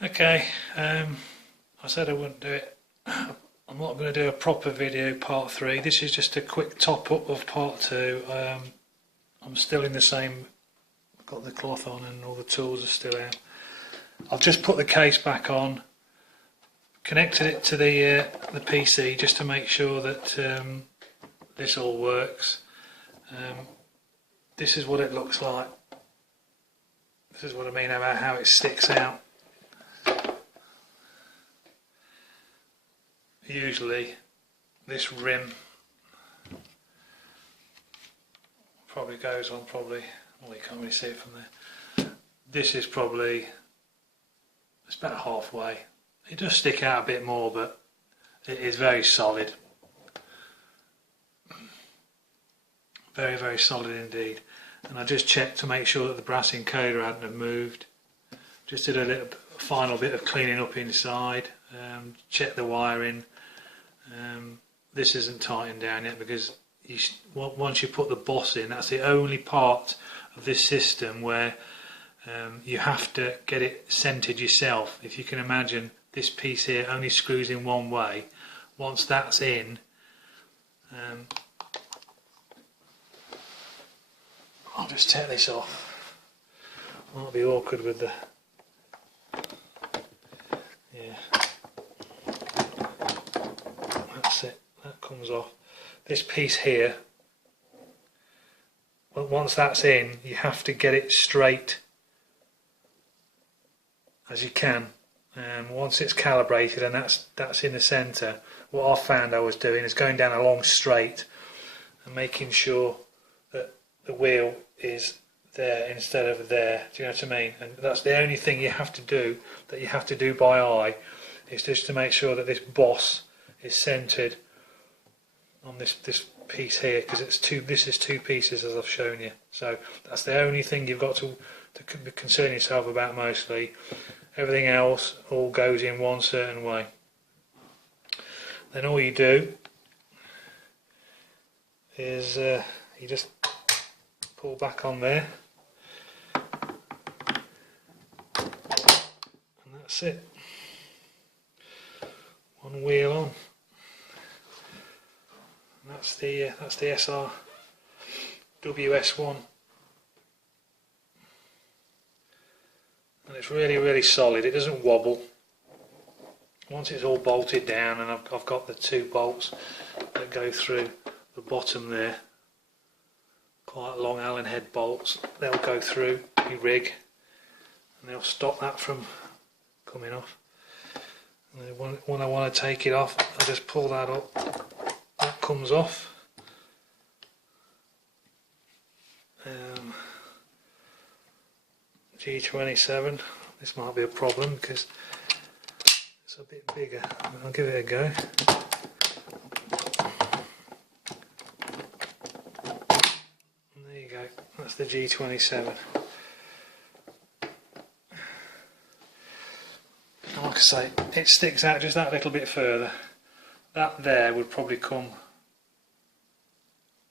Okay, I said I wouldn't do it. I'm not going to do a proper video part 3. This is just a quick top up of part 2. I'm still in the same, got the cloth on and all the tools are still out. I've just put the case back on, connected it to the PC just to make sure that this all works. This is what it looks like. This is what I mean about how it sticks out. Usually this rim probably goes on well, you can't really see it from there. This is probably, it's about halfway. It does stick out a bit more, but it is very solid. Very, very solid indeed. And I just checked to make sure that the brass encoder hadn't moved. Just did a little final bit of cleaning up inside. Checked the wiring. This isn't tightened down yet because once you put the boss in, that's the only part of this system where you have to get it centered yourself. If you can imagine, this piece here only screws in one way. Once that's in, I'll just take this off. Might be awkward with the, yeah. That's it, that comes off. This piece here, well, once that's in, you have to get it straight as you can. Once it's calibrated and that's in the centre, what I found I was doing is going down a long straight and making sure that the wheel is there instead of there. Do you know what I mean? And that's the only thing you have to do, that you have to do by eye, is just to make sure that this boss is centred on this piece here, because this is two pieces as I've shown you. So that's the only thing you've got to concern yourself about mostly. Everything else all goes in one certain way. Then all you do is you just pull back on there, and that's it. One wheel on. And that's the SRW S1. And it's really, really solid. It doesn't wobble. Once it's all bolted down, and I've got the two bolts that go through the bottom there, quite long Allen head bolts, they'll go through your rig and they'll stop that from coming off. And then when I want to take it off, I just pull that up, that comes off. G25, this might be a problem because it's a bit bigger. I'll give it a go. And there you go, that's the G27. And like I say, it sticks out just that little bit further. That there would probably come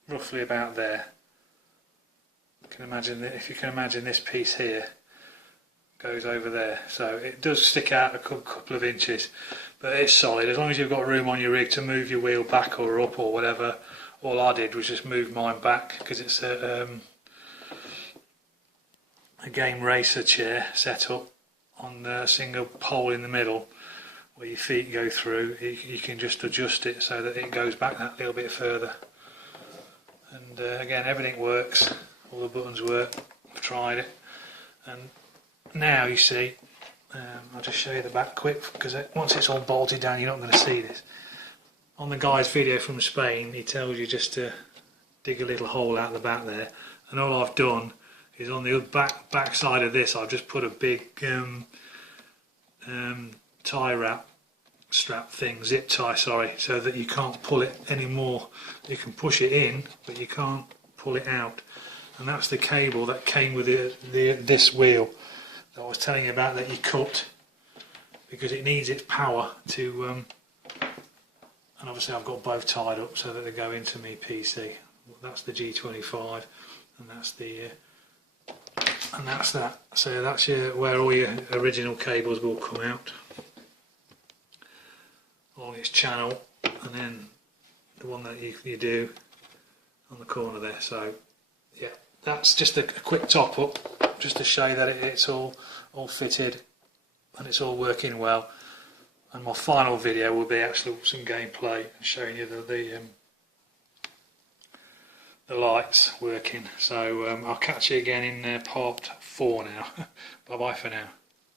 roughly about there. If you can imagine this piece here goes over there, so it does stick out a couple of inches, but it's solid. As long as you've got room on your rig to move your wheel back or up or whatever. All I did was just move mine back because it's a game racer chair set up on a single pole in the middle where your feet go through. You can just adjust it so that it goes back that little bit further, and again, everything works. All the buttons work. I've tried it, and now you see, I'll just show you the back quick, because once it's all bolted down you're not going to see this. On the guy's video from Spain, he tells you just to dig a little hole out the back there, and all I've done is on the back side of this I've just put a big tie wrap strap thing, zip tie, sorry, so that you can't pull it anymore. You can push it in, but you can't pull it out. And that's the cable that came with this wheel that I was telling you about, that you cut, because it needs its power to, and obviously I've got both tied up so that they go into my PC. That's the G25, and that's the And that's that. So that's where all your original cables will come out along its channel, and then the one that you do on the corner there. So yeah, that's just a quick top up, just to show you that it's all fitted and it's all working well. And my final video will be actually some gameplay and showing you the lights working. So I'll catch you again in part 4 now. Bye bye for now.